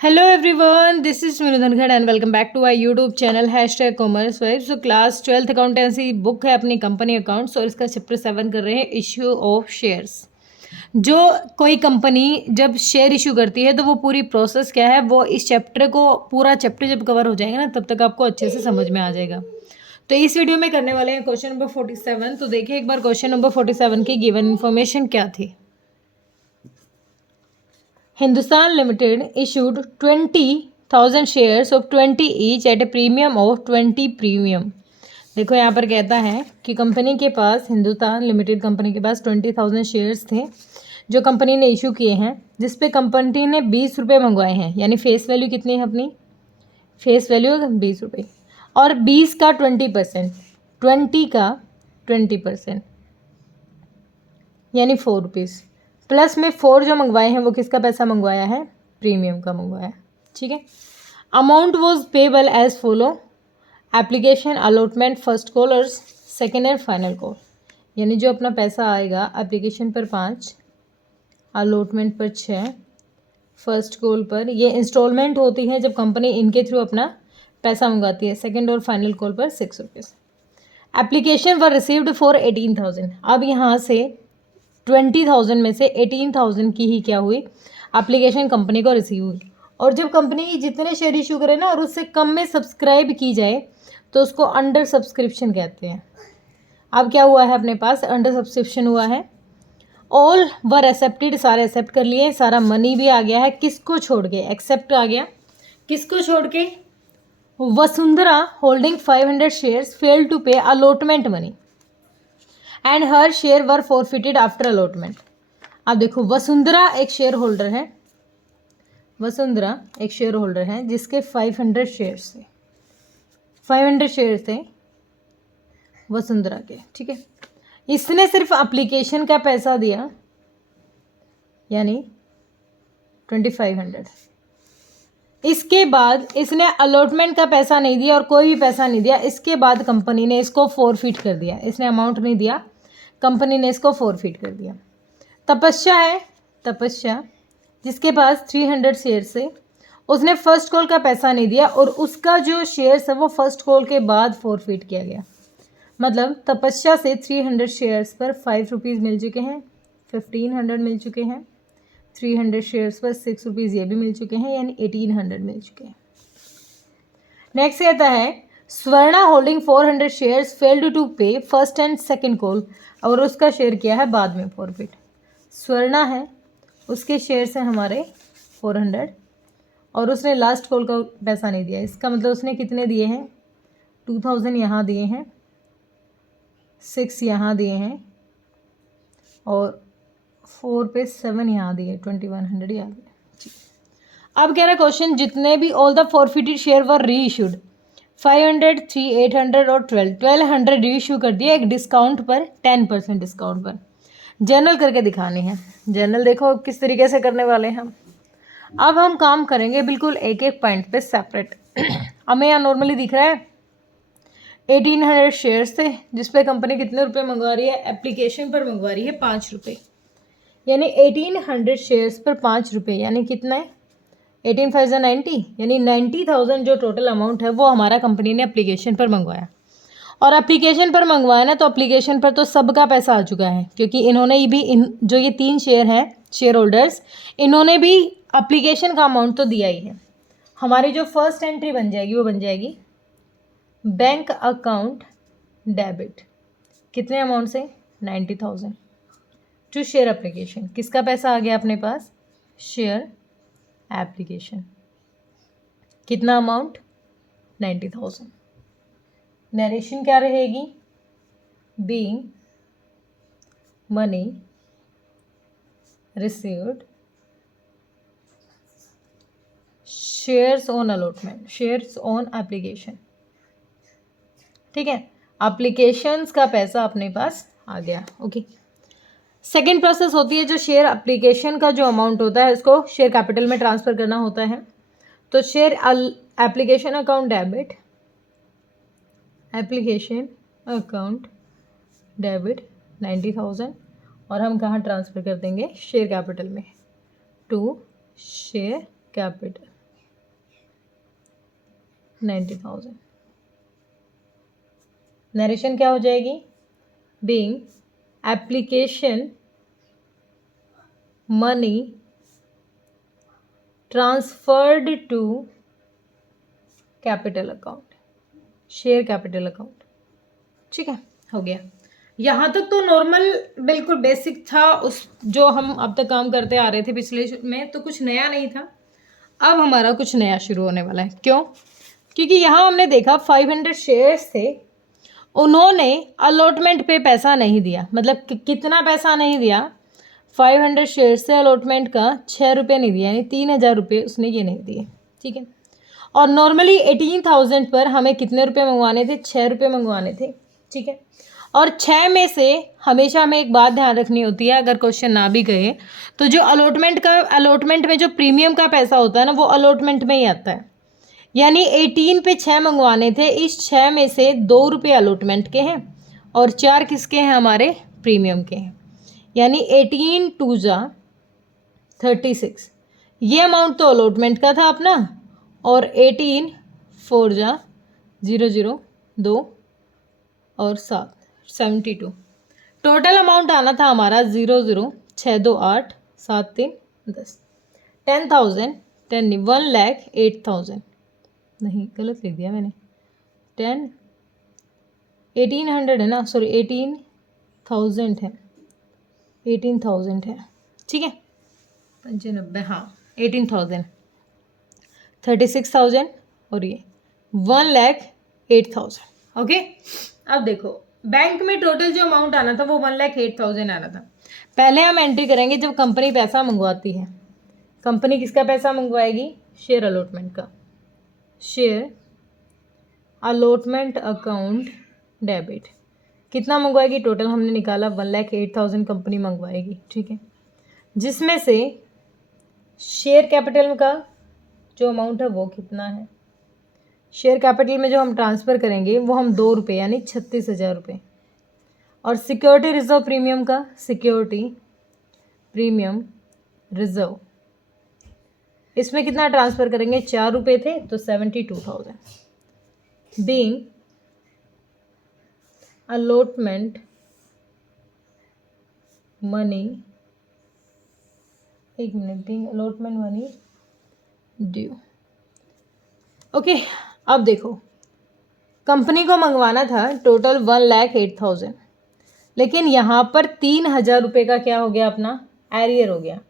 Hello everyone, this is Minu Dhankhar and welcome back to our YouTube channel #commerce vibes. तो class 12th accountancy book है अपनी company accounts और इसका chapter 7 कर रहे हैं इश्यू ऑफ शेयर्स। जो कोई कंपनी जब शेयर इशू करती है तो वो पूरी प्रोसेस क्या है, वो इस चैप्टर को पूरा चैप्टर जब कवर हो जाएगा ना तब तक आपको अच्छे से समझ में आ जाएगा। तो इस वीडियो में करने वाले हैं क्वेश्चन नंबर 47। तो देखिए एक बार क्वेश्चन नंबर 47 की गिवन इन्फॉर्मेशन क्या थी। Hindustan Limited issued 20,000 shares of 20 each at a premium of 20 premium। देखो यहाँ पर कहता है कि कंपनी के पास, हिंदुस्तान लिमिटेड कंपनी के पास 20,000 शेयर्स थे जो कंपनी ने इशू किए हैं, जिस पे कंपनी ने 20 रुपये मंगवाए हैं। यानी फेस वैल्यू कितनी है अपनी, फेस वैल्यू 20 रुपये और 20 का 20%, 20 का 20% यानी 4 रुपीज़ प्लस में 4 जो मंगवाए हैं वो किसका पैसा मंगवाया है, प्रीमियम का मंगवाया है। ठीक है। Amount was payable as follow, application allotment first call और सेकेंड एंड फाइनल कॉल। यानी जो अपना पैसा आएगा एप्लीकेशन पर 5, अलॉटमेंट पर 6, फर्स्ट कॉल पर, ये इंस्टॉलमेंट होती है जब कंपनी इनके थ्रू अपना पैसा मंगाती है, सेकेंड और फाइनल कॉल पर 6 rupees. Application were received for 18,000। अब यहाँ से 20,000 में से 18,000 की ही क्या हुई, एप्लीकेशन कंपनी को रिसीव हुई। और जब कंपनी जितने शेयर इशू करे ना और उससे कम में सब्सक्राइब की जाए तो उसको अंडर सब्सक्रिप्शन कहते हैं। अब क्या हुआ है अपने पास, अंडर सब्सक्रिप्शन हुआ है। ऑल वर एक्सेप्टेड, सारे एक्सेप्ट कर लिए, सारा मनी भी आ गया है। किसको छोड़ के, एक्सेप्ट आ गया, किसको छोड़ के, Vasundhara holding 500 shares fail to pay allotment money and her share were forfeited after allotment. अब देखो वसुंधरा एक शेयर होल्डर है, वसुंधरा एक शेयर होल्डर है जिसके 500 शेयर्स थे, 500 शेयर थे वसुंधरा के। ठीक है। इसने सिर्फ एप्लीकेशन का पैसा दिया यानी 2500। इसके बाद इसने अलॉटमेंट का पैसा नहीं दिया और कोई भी पैसा नहीं दिया। इसके बाद कंपनी ने इसको फॉरफिट कर दिया, इसने अमाउंट नहीं दिया, कंपनी ने इसको फॉरफिट कर दिया। तपस्या है, तपस्या जिसके पास 300 शेयर्स है, उसने फर्स्ट कॉल का पैसा नहीं दिया और उसका जो शेयर्स है वो फर्स्ट कॉल के बाद फॉरफिट किया गया। मतलब तपस्या से 300 शेयर्स पर 5 रुपीज़ मिल चुके हैं, 1500 मिल चुके हैं, 300 शेयर्स पर 6 रुपीज़ ये भी मिल चुके हैं, यानी 1800 मिल चुके हैं। नेक्स्ट कहता है Swarna holding 400 shares failed to pay first and second call, और उसका शेयर किया है बाद में फॉरफिट। स्वर्णा है, उसके शेयर्स हैं हमारे 400 और उसने लास्ट कॉल का पैसा नहीं दिया। इसका मतलब उसने कितने दिए हैं, 2000 यहाँ दिए हैं, 6 यहाँ दिए हैं और 4 पे 7 यहाँ दिए, 2100 यहाँ दिए। अब कह रहा क्वेश्चन जितने भी ऑल द फॉरफिटेड शेयर वर री इशूड, 500, 3, 800 और 1200 री इशू कर दिया एक डिस्काउंट पर, 10% डिस्काउंट पर। जर्नल करके दिखाने हैं। जर्नल देखो किस तरीके से करने वाले हैं हम। अब हम काम करेंगे बिल्कुल एक एक पॉइंट पे सेपरेट। हमें यहाँ नॉर्मली दिख रहा है 1800 शेयर्स थे जिस पे कंपनी कितने रुपए मंगवा रही है, एप्लीकेशन पर मंगवा रही है 5 रुपये, यानी 1800 शेयर्स पर 5 रुपये यानी कितना है, 18,090, यानी 90,000 जो टोटल अमाउंट है वो हमारा कंपनी ने एप्लीकेशन पर मंगवाया। और एप्लीकेशन पर मंगवाया ना, तो एप्लीकेशन पर तो सबका पैसा आ चुका है क्योंकि इन्होंने भी जो ये 3 शेयर हैं शेयर होल्डर्स, इन्होंने भी एप्लीकेशन का अमाउंट तो दिया ही है। हमारी जो फर्स्ट एंट्री बन जाएगी वो बन जाएगी बैंक अकाउंट डेबिट, कितने अमाउंट से, 90,000 टू शेयर एप्लीकेशन। किसका पैसा आ गया अपने पास, शेयर एप्लीकेशन, कितना अमाउंट, 90,000। नरेशन क्या रहेगी, being money received shares on allotment, shares on application. ठीक है, एप्लीकेशंस का पैसा अपने पास आ गया। ओके। सेकेंड प्रोसेस होती है जो शेयर एप्लीकेशन का जो अमाउंट होता है उसको शेयर कैपिटल में ट्रांसफ़र करना होता है। तो share application account debit, application account debit 90,000 और हम कहाँ ट्रांसफ़र कर देंगे, शेयर कैपिटल में, टू शेयर कैपिटल। 90,000। नरेशन क्या हो जाएगी? Being application money transferred to capital account, share capital account. ठीक है, हो गया। यहाँ तक तो नॉर्मल बिल्कुल बेसिक था, उस जो हम अब तक काम करते आ रहे थे पिछले में, तो कुछ नया नहीं था। अब हमारा कुछ नया शुरू होने वाला है। क्यों? क्योंकि यहाँ हमने देखा 500 शेयर्स थे, उन्होंने अलॉटमेंट पे पैसा नहीं दिया। मतलब कितना पैसा नहीं दिया? 500 शेयर्स से अलॉटमेंट का 6 रुपये नहीं दिया, यानी 3,000 रुपये उसने ये नहीं दिए। ठीक है, और नॉर्मली 18,000 पर हमें कितने रुपए मंगवाने थे? 6 रुपये मंगवाने थे। ठीक है, और 6 में से हमेशा हमें एक बात ध्यान रखनी होती है, अगर क्वेश्चन ना भी गए तो जो अलॉटमेंट में जो प्रीमियम का पैसा होता है ना, वो अलॉटमेंट में ही आता है। यानी 18 पे 6 मंगवाने थे, इस 6 में से 2 रुपये अलॉटमेंट के हैं और 4 किसके हैं? हमारे प्रीमियम के हैं। यानी 18 2 जा 36, ये अमाउंट तो अलॉटमेंट का था अपना, और 18 4 जा 0 0 2 और 7 72। टोटल अमाउंट आना था हमारा 0 0 6 2 8 7 3 10। 10,000 10 1,08,000, नहीं गलत लिख दिया मैंने, 1800 है ना, सॉरी 18,000 है, 18,000 है। ठीक है, 95, हाँ 18,000, 36,000 और ये 1,08,000। ओके, अब देखो बैंक में टोटल जो अमाउंट आना था वो 1,08,000 आना था। पहले हम एंट्री करेंगे जब कंपनी पैसा मंगवाती है। कंपनी किसका पैसा मंगवाएगी? शेयर अलॉटमेंट का। शेयर अलॉटमेंट अकाउंट डेबिट कितना मंगवाएगी? टोटल हमने निकाला 1,08,000 कंपनी मंगवाएगी। ठीक है, जिसमें से शेयर कैपिटल का जो अमाउंट है वो कितना है? शेयर कैपिटल में जो हम ट्रांसफ़र करेंगे वो हम 2 रुपये यानी 36,000 रुपये। और सिक्योरिटी रिजर्व प्रीमियम का, सिक्योरिटी प्रीमियम रिजर्व, इसमें कितना ट्रांसफ़र करेंगे? 4 रुपये थे तो 72,000। बीइंग अलॉटमेंट मनी, एक minute, being allotment money due. Okay, अब देखो कंपनी को मंगवाना था टोटल 1,08,000, लेकिन यहाँ पर 3,000 रुपये का क्या हो गया? अपना एरियर हो गया।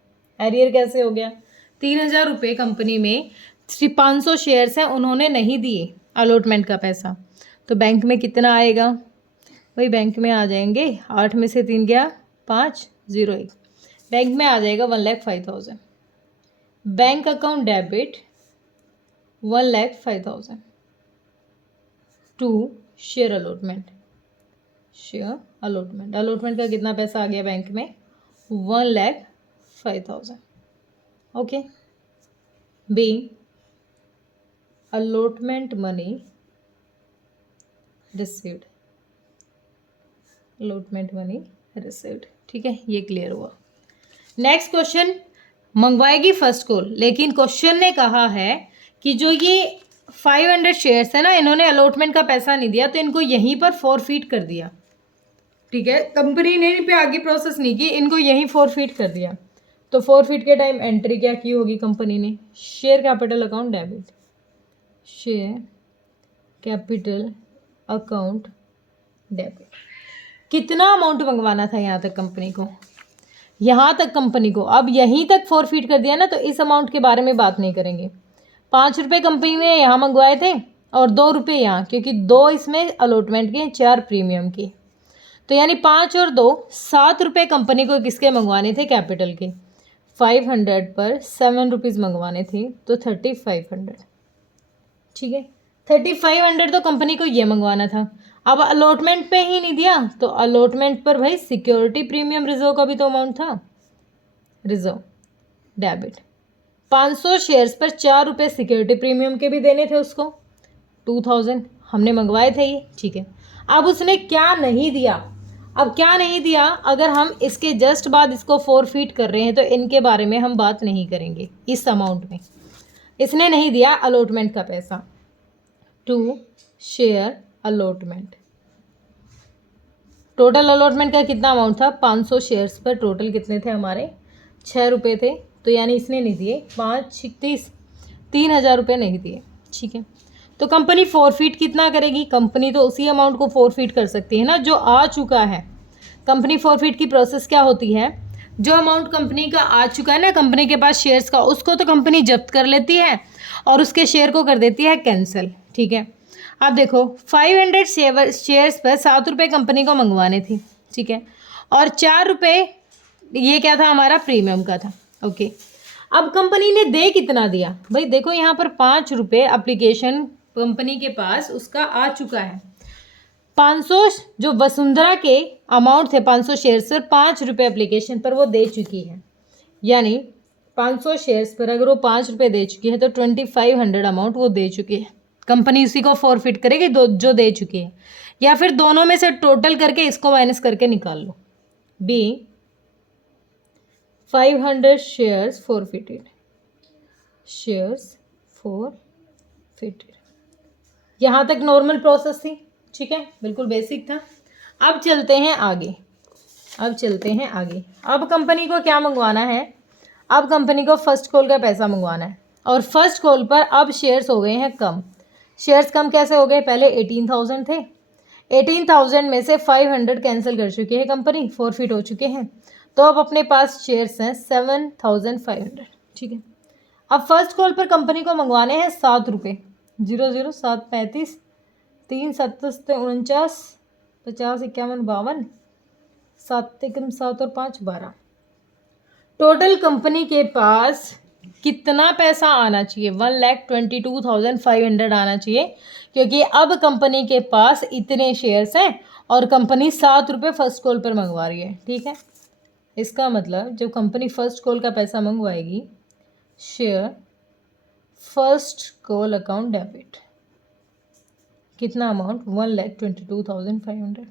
एरियर कैसे हो गया? 3,000 रुपये कंपनी में 500 शेयर्स हैं, उन्होंने नहीं दिए अलॉटमेंट का पैसा, तो बैंक में कितना आएगा? वही बैंक में आ जाएंगे, 8 में से 3 गया 5 0 1, बैंक में आ जाएगा 1,05,000। Bank account debit 1,05,000 to share allotment. Share allotment, allotment का कितना पैसा आ गया बैंक में? 1,05,000। Okay, being allotment money received, allotment money received. ठीक है, ये क्लियर हुआ। नेक्स्ट क्वेश्चन, मंगवाएगी फर्स्ट कॉल, लेकिन क्वेश्चन ने कहा है कि जो ये 500 शेयर्स है ना, इन्होंने अलॉटमेंट का पैसा नहीं दिया, तो इनको यहीं पर फॉरफीट कर दिया। ठीक है, कंपनी ने इन पे आगे प्रोसेस नहीं की, इनको यहीं फॉरफीट कर दिया। तो फॉरफीट के टाइम एंट्री क्या की होगी कंपनी ने? Share capital account debit, share capital account debit. कितना अमाउंट मंगवाना था यहाँ तक कंपनी को? यहाँ तक कंपनी को, अब यहीं तक फॉरफीट कर दिया ना, तो इस अमाउंट के बारे में बात नहीं करेंगे। 5 रुपये कंपनी ने यहाँ मंगवाए थे और 2 रुपये यहाँ, क्योंकि 2 इसमें अलॉटमेंट के, 4 प्रीमियम के, तो यानी 5 और 2 7 रुपये कंपनी को किसके मंगवाने थे? कैपिटल के। 500 पर 7 रुपीज़ मंगवाने थे, तो 3,500। ठीक है, 3,500 तो कंपनी को ये मंगवाना था। अब अलॉटमेंट पे ही नहीं दिया, तो अलॉटमेंट पर भाई सिक्योरिटी प्रीमियम रिजर्व का भी तो अमाउंट था, रिजर्व डेबिट। 500 शेयर्स पर 4 रुपये सिक्योरिटी प्रीमियम के भी देने थे उसको, 2,000 हमने मंगवाए थे ये। ठीक है, अब उसने क्या नहीं दिया? अब क्या नहीं दिया, अगर हम इसके जस्ट बाद इसको फॉरफीट कर रहे हैं तो इनके बारे में हम बात नहीं करेंगे। इस अमाउंट में इसने नहीं दिया अलॉटमेंट का पैसा, to share allotment. Total allotment का कितना अमाउंट था? 500 शेयर्स पर टोटल कितने थे हमारे? 6 रुपये थे, तो यानी इसने नहीं दिए 5 3,000 रुपये नहीं दिए। ठीक है, तो कंपनी फॉरफिट कितना करेगी? कंपनी तो उसी अमाउंट को फॉरफिट कर सकती है ना जो आ चुका है। कंपनी फॉरफिट की प्रोसेस क्या होती है? जो अमाउंट कंपनी का आ चुका है ना कंपनी के पास शेयर्स का, उसको तो कंपनी जब्त कर लेती है और उसके शेयर को कर देती है कैंसिल। ठीक है, अब देखो 500 शेयर्स पर 7 रुपये कंपनी को मंगवाने थे। ठीक है, और 4 रुपये ये क्या था हमारा? प्रीमियम का था। ओके, अब कंपनी ने दे कितना दिया भाई? देखो यहाँ पर 5 रुपये एप्लीकेशन कंपनी के पास उसका आ चुका है। 500 जो वसुंधरा के अमाउंट थे 500 शेयर्स पर 5 रुपये एप्लीकेशन पर वो दे चुकी है, यानी 500 शेयर्स पर अगर वो 5 रुपये दे चुकी है तो 2500 अमाउंट वो दे चुकी है। कंपनी उसी को फॉरफिट करेगी जो दे चुकी है, या फिर दोनों में से टोटल करके इसको माइनस करके निकाल लो। B 500 shares forfeited, shares forfeited. यहाँ तक नॉर्मल प्रोसेस थी। ठीक है, बिल्कुल बेसिक था। अब चलते हैं आगे। अब कंपनी को क्या मंगवाना है? अब कंपनी को फर्स्ट कॉल का पैसा मंगवाना है, और फर्स्ट कॉल पर अब शेयर्स हो गए हैं कम। शेयर्स कम कैसे हो गए? पहले 18,000 थे, 18,000 में से 500 कैंसिल कर चुकी है कंपनी, फॉरफिट हो चुके हैं, तो अब अपने पास शेयर्स हैं 7,500। ठीक है, अब फर्स्ट कॉल पर कंपनी को मंगवाने हैं 7 रुपये। 00 7 35 3 7 49 50 51 52 7 1 7 और 5 12। टोटल कंपनी के पास कितना पैसा आना चाहिए? 1,22,500 आना चाहिए, क्योंकि अब कंपनी के पास इतने शेयर्स हैं और कंपनी 7 रुपये फर्स्ट कॉल पर मंगवा रही है। ठीक है, इसका मतलब जब कंपनी फर्स्ट कॉल का पैसा मंगवाएगी, share first call account debit, कितना अमाउंट? 1,22,500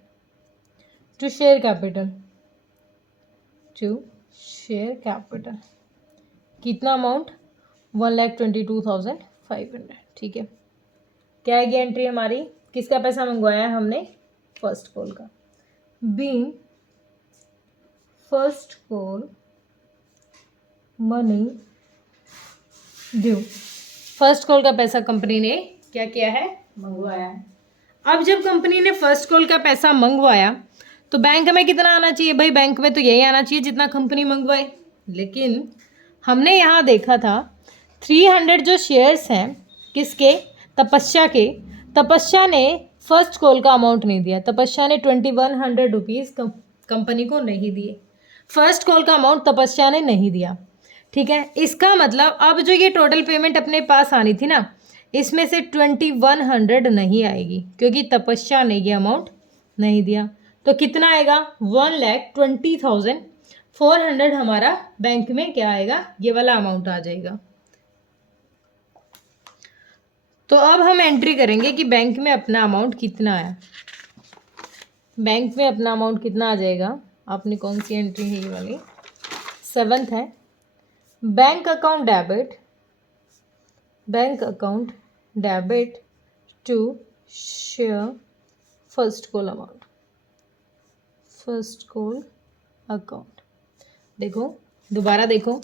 टू शेयर कैपिटल, कितना अमाउंट? 1,22,500। ठीक है, क्या आएगी एंट्री हमारी? किसका पैसा मंगवाया है हमने? फर्स्ट कॉल का। Being first call money due, first call का पैसा कंपनी ने क्या किया है? मंगवाया है। अब जब कंपनी ने फर्स्ट कॉल का पैसा मंगवाया तो बैंक में कितना आना चाहिए? भाई बैंक में तो यही आना चाहिए जितना कंपनी मंगवाए, लेकिन हमने यहाँ देखा था 300 जो शेयर्स हैं किसके? तपस्या के। तपस्या ने फर्स्ट कॉल का अमाउंट नहीं दिया, तपस्या ने 2100 रुपीज़ कंपनी को नहीं दिए। फर्स्ट कॉल का अमाउंट तपस्या ने नहीं दिया। ठीक है, इसका मतलब अब जो ये टोटल पेमेंट अपने पास आनी थी ना, इसमें से 2100 नहीं आएगी, क्योंकि तपस्या ने ये अमाउंट नहीं दिया। तो कितना आएगा? 1,20,400 हमारा बैंक में क्या आएगा? ये वाला अमाउंट आ जाएगा। तो अब हम एंट्री करेंगे कि बैंक में अपना अमाउंट कितना आया। बैंक में अपना अमाउंट कितना आ जाएगा? आपने कौन सी एंट्री है? ये वाली 7th है। Bank account debit to share first call amount, first call account. देखो दोबारा देखो,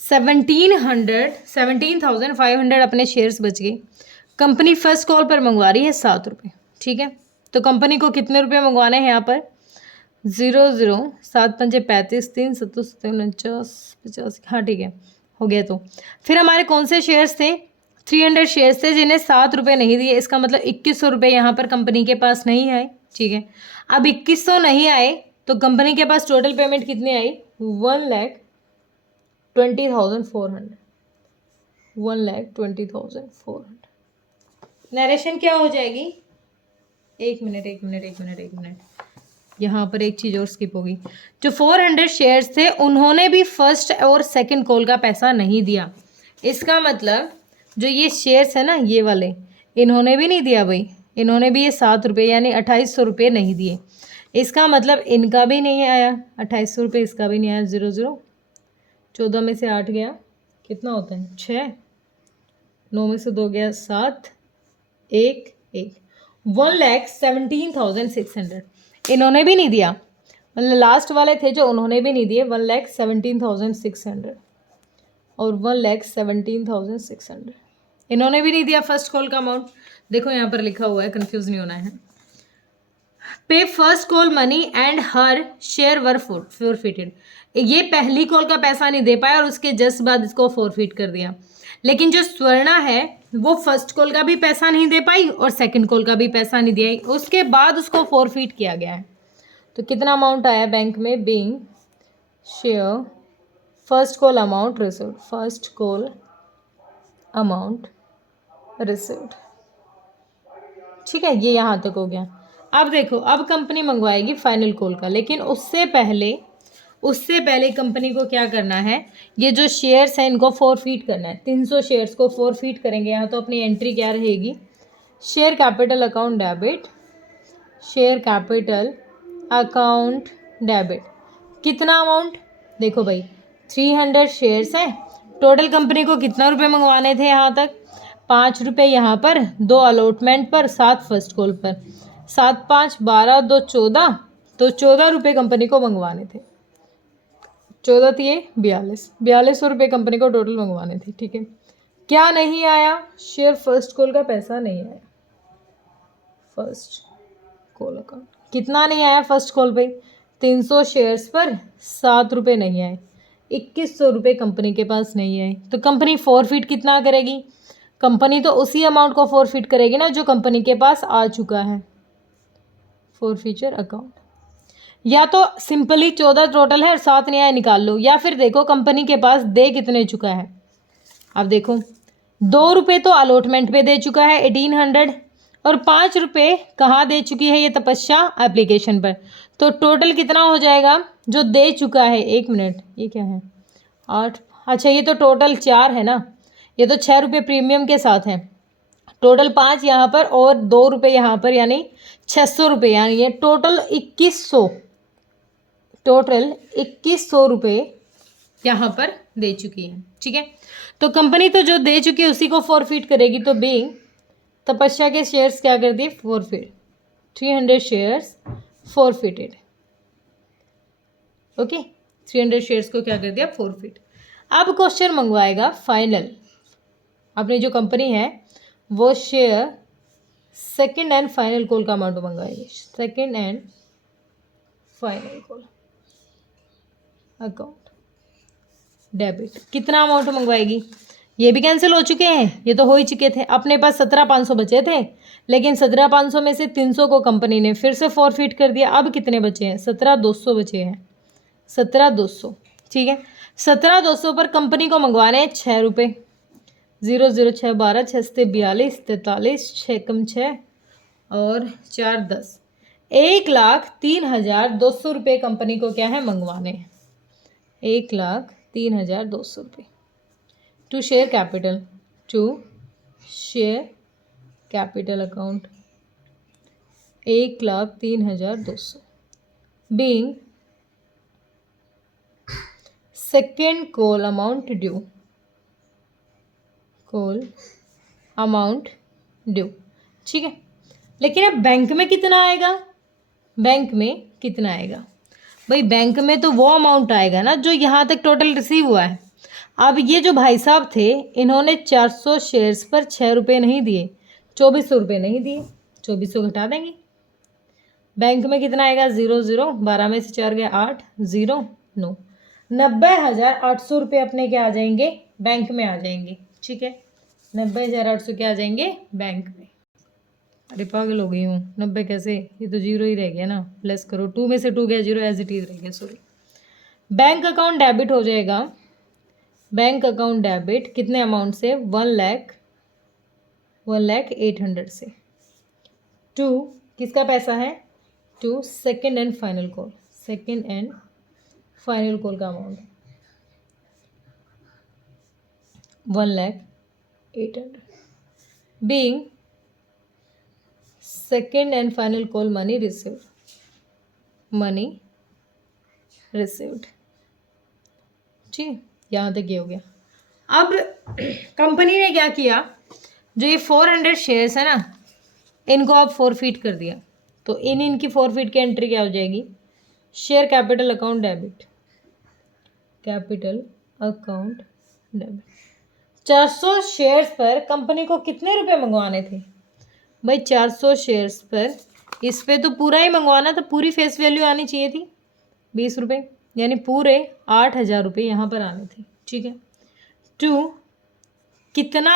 17,500 अपने शेयर्स बच गए। कंपनी फर्स्ट कॉल पर मंगवा रही है 7 रुपये। ठीक है, तो कंपनी को कितने रुपए मंगवाने हैं यहाँ पर? 00 7 5 35 3 7 49 50। हाँ ठीक है, हो गया। तो फिर हमारे कौन से शेयर्स थे? 300 शेयर्स थे जिन्हें 7 रुपये नहीं दिए। इसका मतलब 2100 रुपये यहाँ पर कंपनी के पास नहीं आए। ठीक है, अब 2100 नहीं आए तो कंपनी के पास टोटल पेमेंट कितनी आई? 1,20,400। 1,20,400। नरेशन क्या हो जाएगी? एक मिनट, यहाँ पर एक चीज़ और स्किप होगी। जो 400 शेयर्स थे उन्होंने भी फर्स्ट और सेकंड कॉल का पैसा नहीं दिया। इसका मतलब जो ये शेयर्स है ना, ये वाले, इन्होंने भी नहीं दिया भाई, इन्होंने भी ये 7 रुपये यानी 2800 रुपये नहीं दिए। इसका मतलब इनका भी नहीं आया 2800 रुपये, इसका भी नहीं आया। 00 14 में से 8 गया, कितना होता है? 6। 9 में से 2 गया 7, एक 1,17,600 इन्होंने भी नहीं दिया, मतलब लास्ट वाले थे जो, उन्होंने भी नहीं दिए 1,17,600 और 1,17,600 इन्होंने भी नहीं दिया फर्स्ट कॉल का अमाउंट। देखो यहाँ पर लिखा हुआ है, कंफ्यूज नहीं होना है। पे first call money and her share were forfeited. ये पहली कॉल का पैसा नहीं दे पाया और उसके जस्ट बाद इसको फोरफिट कर दिया। लेकिन जो स्वर्णा है वो फर्स्ट कॉल का भी पैसा नहीं दे पाई और सेकंड कॉल का भी पैसा नहीं दिया, उसके बाद उसको फोरफिट किया गया है। तो कितना अमाउंट आया बैंक में? Being share first call amount received, first call amount received. ठीक है, ये यहाँ तक हो गया। अब देखो, अब कंपनी मंगवाएगी फाइनल कॉल का, लेकिन उससे पहले कंपनी को क्या करना है? ये जो शेयर्स हैं इनको फोरफीट करना है। 300 शेयर्स को फोरफीट करेंगे। यहाँ तो अपनी एंट्री क्या रहेगी? Share capital account debit, share capital account debit. कितना अमाउंट? देखो भाई 300 शेयर्स हैं, टोटल कंपनी को कितना रुपए मंगवाने थे? यहाँ तक 5 रुपये यहाँ पर, 2 अलॉटमेंट पर, 7 फर्स्ट कॉल पर, 7 5 12 2 14, तो 14 रुपये कंपनी को मंगवाने थे। 14 दिए 42 रुपये कंपनी को टोटल मंगवाने थे। ठीक है, क्या नहीं आया? शेयर फर्स्ट कॉल का पैसा नहीं आया। फर्स्ट कॉल अकाउंट कितना नहीं आया? फर्स्ट कॉल पे 300 शेयर्स पर 7 रुपये नहीं आए, 2100 रुपये कंपनी के पास नहीं आए। तो कंपनी फोरफिट कितना करेगी? कंपनी तो उसी अमाउंट को फोरफिट करेगी ना जो कंपनी के पास आ चुका है। फोरफीचर अकाउंट, या तो सिंपली 14 टोटल है और 7 नहीं आया निकाल लो, या फिर देखो कंपनी के पास दे कितने चुका है। अब देखो 2 रुपये तो अलॉटमेंट पे दे चुका है 1800, और 5 रुपये कहाँ दे चुकी है? ये तपस्या एप्लीकेशन पर। तो टोटल कितना हो जाएगा जो दे चुका है? 1 मिनट, ये क्या है? 8, अच्छा ये तो टोटल 4 है ना, ये तो 6 रुपये प्रीमियम के साथ है। टोटल 5 यहाँ पर और 2 रुपये यहाँ पर, यानी 600 रुपये, यानी ये टोटल 2100 रुपये यहाँ पर दे चुकी है। ठीक है, तो कंपनी तो जो दे चुकी है उसी को फोरफिट करेगी। तो बीइंग तपस्या के शेयर्स क्या कर दिए? Forfeit, 300 shares forfeited. Okay, 300 shares को क्या कर दिया? फोरफिट। अब क्वेश्चन मंगवाएगा फाइनल। अपनी जो कंपनी है वो share second and final call का अमाउंट मंगवाएगी। Second and final call account debit. कितना अमाउंट मंगवाएगी? ये भी कैंसिल हो चुके हैं, ये तो हो ही चुके थे। अपने पास 17,500 बचे थे, लेकिन 17,500 में से 300 को कंपनी ने फिर से फोरफिट कर दिया। अब कितने बचे हैं? 17,200 बचे हैं, 17,200। ठीक है, 17,200 पर कंपनी को मंगवाने हैं 6 रुपये। 0 0 6 12, 6 से 42, 43, 6 कम 6 और 4 10, 1,03,200 रुपये कंपनी को क्या है? मंगवाने हैं। 1,03,200 रुपये। To share capital account 1,03,200 being second call amount due, ठीक है। लेकिन अब बैंक में कितना आएगा? भाई बैंक में तो वो अमाउंट आएगा ना जो यहाँ तक टोटल रिसीव हुआ है। अब ये जो भाई साहब थे इन्होंने 400 शेयर्स पर 6 रुपये नहीं दिए, 2400 रुपये नहीं दिए, 2400 घटा देंगे। बैंक में कितना आएगा? 0 0, 12 में से 4 गया 8, 0 9, 90,800 रुपये अपने क्या आ जाएंगे? बैंक में आ जाएंगे। ठीक है, 90,800 क्या आ जाएंगे? बैंक में। अरे पागल हो गई हूँ, 90 कैसे? ये तो 0 ही रह गया ना, प्लस करो, 2 में से 2 गया 0, एज इट इज रह गया, सॉरी। बैंक अकाउंट डेबिट हो जाएगा। बैंक अकाउंट डेबिट कितने अमाउंट से? 1,08,000 से। टू किसका पैसा है? To second and final call का amount 1,08,000 being second and final call money received. ठीक, यहाँ तक ये हो गया। अब कंपनी ने क्या किया? जो ये 400 शेयर्स है ना, इनको आप फॉरफिट कर दिया, तो इनकी फॉरफिट की एंट्री क्या हो जाएगी? Share capital account debit, capital account debit. 400 shares पर कंपनी को कितने रुपए मंगवाने थे? भाई 400 शेयर्स पर, इस पे तो पूरा ही मंगवाना था, पूरी फेस वैल्यू आनी चाहिए थी 20 रुपये, यानी पूरे 8,000 रुपये यहाँ पर आने थे। ठीक है, टू कितना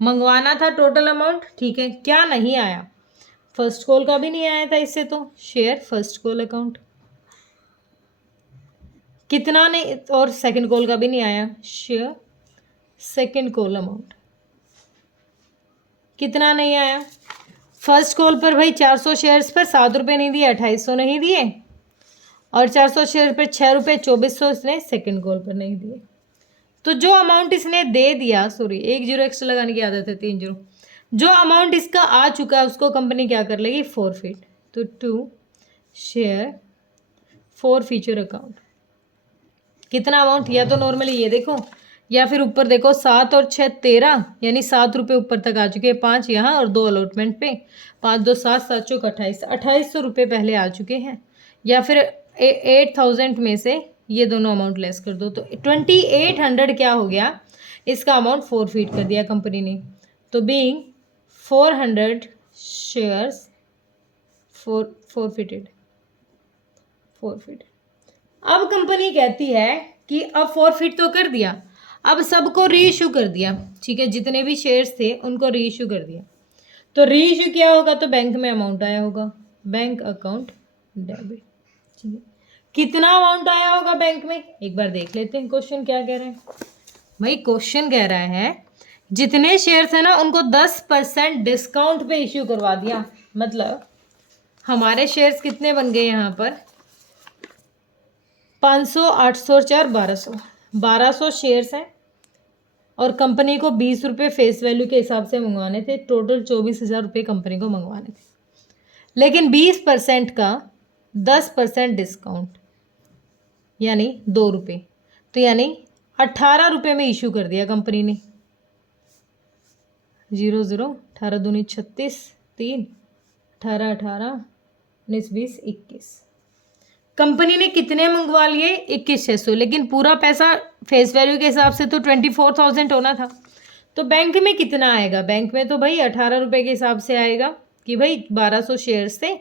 मंगवाना था टोटल अमाउंट। ठीक है, क्या नहीं आया? फर्स्ट कॉल का भी नहीं आया था इससे, तो शेयर फर्स्ट कॉल अकाउंट। कितना नहीं, और सेकंड कॉल का भी नहीं आया, शेयर सेकंड कॉल अमाउंट। कितना नहीं आया? फर्स्ट कॉल पर भाई 400 शेयर्स पर 7 रुपये नहीं दिए, 2800 नहीं दिए, और 400 शेयर पर 6 रुपये 2400 इसने सेकंड कॉल पर नहीं दिए। तो जो अमाउंट इसने दे दिया, सॉरी 1 जीरो एक्स्ट्रा लगाने की आदत है, 3 जीरो, जो अमाउंट इसका आ चुका है उसको कंपनी क्या कर लेगी? फॉरफिट। तो to share forfeiture account. कितना अमाउंट? या तो नॉर्मली ये देखो, या फिर ऊपर देखो, 7 और 6 13, यानी 7 रुपये ऊपर तक आ चुके हैं, 5 यहाँ और 2 अलॉटमेंट पे, 5 2 7 7 चौक 28, 2800 रुपये पहले आ चुके हैं। या फिर 8,000 में से ये दोनों अमाउंट लेस कर दो, तो 2800 क्या हो गया? इसका अमाउंट फॉरफिट कर दिया कंपनी ने। तो बीइंग 400 शेयर्स फॉरफिटेड। अब कंपनी कहती है कि अब फॉरफिट तो कर दिया, अब सबको री इशू कर दिया। ठीक है, जितने भी शेयर्स थे उनको री इशू कर दिया। तो री इशू क्या होगा? तो बैंक में अमाउंट आया होगा, बैंक अकाउंट डेबिट। ठीक है, कितना अमाउंट आया होगा बैंक में? एक बार देख लेते हैं क्वेश्चन क्या कह रहे हैं। भाई क्वेश्चन कह रहा है जितने शेयर्स है ना उनको 10% डिस्काउंट पे इश्यू करवा दिया। मतलब हमारे शेयर्स कितने बन गए यहाँ पर? 500 800 और 4 1200, 1200 शेयर्स हैं, और कंपनी को 20 रुपये फेस वैल्यू के हिसाब से मंगवाने थे। टोटल 24,000 रुपये कंपनी को मंगवाने थे, लेकिन 20% का 10% डिस्काउंट यानी 2 रुपये, तो यानी 18 रुपये में इशू कर दिया कंपनी ने। 0 0 18 दूनी 36, 3 18 18 19 20 21। कंपनी ने कितने मंगवा लिए? 21,600, लेकिन पूरा पैसा फेस वैल्यू के हिसाब से तो 24,000 होना था। तो बैंक में कितना आएगा? बैंक में तो भाई 18 रुपये के हिसाब से आएगा कि भाई 1200 शेयर्स से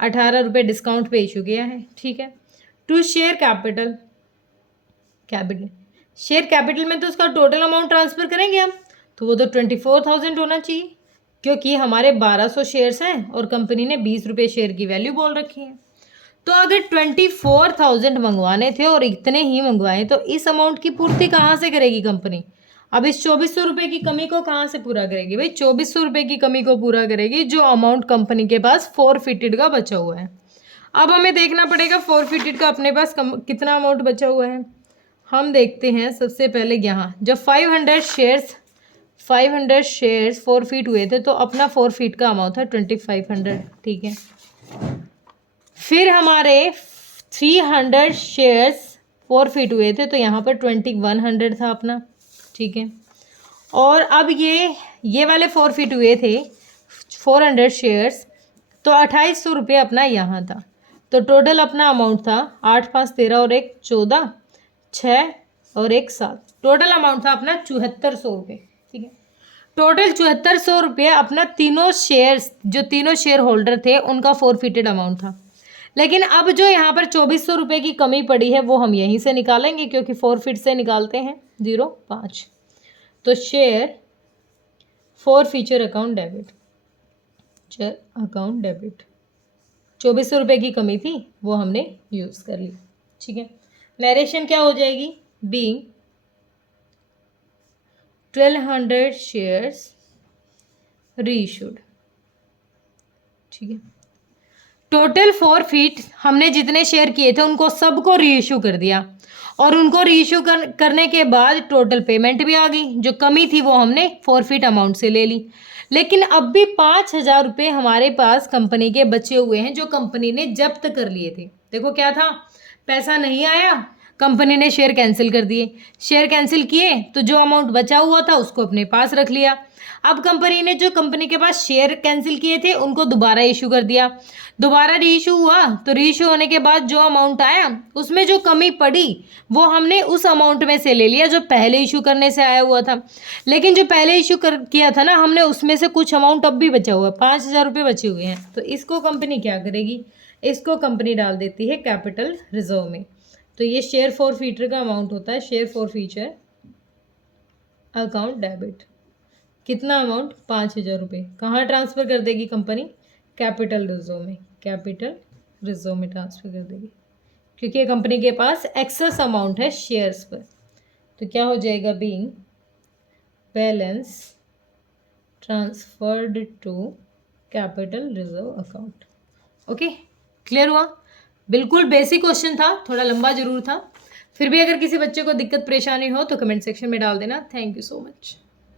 18 रुपये डिस्काउंट पे इशू किया है। ठीक है, to share capital, share capital में तो उसका टोटल अमाउंट ट्रांसफर करेंगे हम, तो वो तो 24,000 होना चाहिए, क्योंकि हमारे 1200 शेयर्स हैं और कंपनी ने 20 रुपये शेयर की वैल्यू बोल रखी है। तो अगर 24,000 मंगवाने थे और इतने ही मंगवाए, तो इस अमाउंट की पूर्ति कहाँ से करेगी कंपनी? अब इस 2400 रुपये की कमी को कहाँ से पूरा करेगी? भाई 2400 रुपये की कमी को पूरा करेगी जो अमाउंट कंपनी के पास फॉरफिटेड का बचा हुआ है। अब हमें देखना पड़ेगा फॉरफिटेड का अपने पास कितना अमाउंट बचा हुआ है। हम देखते हैं सबसे पहले यहाँ, जब 500 शेयर्स फॉरफिट हुए थे तो अपना फॉरफिट का अमाउंट था 2500। ठीक है, फिर हमारे 300 शेयर्स फॉरफिट हुए थे तो यहाँ पर 2100 था अपना। ठीक है, और अब ये वाले फॉरफिट हुए थे 400 शेयर्स, तो 2800 रुपये अपना यहाँ था। तो टोटल अपना अमाउंट था 8 5 13 और 1 14, 6 और 1 7, टोटल अमाउंट था अपना 7400 रुपये। ठीक है, टोटल 7400 रुपये अपना तीनों शेयर्स, जो तीनों शेयर होल्डर थे उनका फॉरफिटेड अमाउंट था। लेकिन अब जो यहाँ पर 2400 रुपये की कमी पड़ी है वो हम यहीं से निकालेंगे, क्योंकि फॉरफिट से निकालते हैं 0.5। तो share forfeiture account debit, account debit 2400 रुपये की कमी थी वो हमने यूज़ कर ली। ठीक है, नरेशन क्या हो जाएगी? Being 1200 shares reissued. ठीक है, टोटल फॉरफिट हमने जितने शेयर किए थे उनको सबको रीइशू कर दिया, और उनको रीइशू करने के बाद टोटल पेमेंट भी आ गई। जो कमी थी वो हमने फॉरफिट अमाउंट से ले ली, लेकिन अब भी 5,000 रुपये हमारे पास कंपनी के बचे हुए हैं जो कंपनी ने जब्त कर लिए थे। देखो क्या था, पैसा नहीं आया, कंपनी ने शेयर कैंसिल कर दिए। शेयर कैंसिल किए तो जो अमाउंट बचा हुआ था उसको अपने पास रख लिया। अब कंपनी ने जो कंपनी के पास शेयर कैंसिल किए थे उनको दोबारा इशू कर दिया। दोबारा रीइशू हुआ तो रीइशू होने के बाद जो अमाउंट आया उसमें जो कमी पड़ी वो हमने उस अमाउंट में से ले लिया जो पहले इशू करने से आया हुआ था। लेकिन जो पहले इशू किया था ना हमने, उसमें से कुछ अमाउंट अब भी बचा हुआ है, 5,000 रुपये बचे हुए हैं। तो इसको कंपनी क्या करेगी, इसको कंपनी डाल देती है कैपिटल रिजर्व में। तो ये शेयर फॉरफीटर का अमाउंट होता है, शेयर फॉरफीचर अकाउंट डेबिट। कितना अमाउंट, 5,000 रुपये। कहाँ ट्रांसफ़र कर देगी कंपनी, कैपिटल रिजर्व में। कैपिटल रिजर्व में ट्रांसफ़र कर देगी क्योंकि कंपनी के पास एक्सेस अमाउंट है शेयर्स पर। तो क्या हो जाएगा, being balance transferred to capital reserve account. Okay, clear हुआ। बिल्कुल बेसिक क्वेश्चन था, थोड़ा लंबा जरूर था, फिर भी अगर किसी बच्चे को दिक्कत परेशानी हो तो कमेंट सेक्शन में डाल देना। Thank you so much.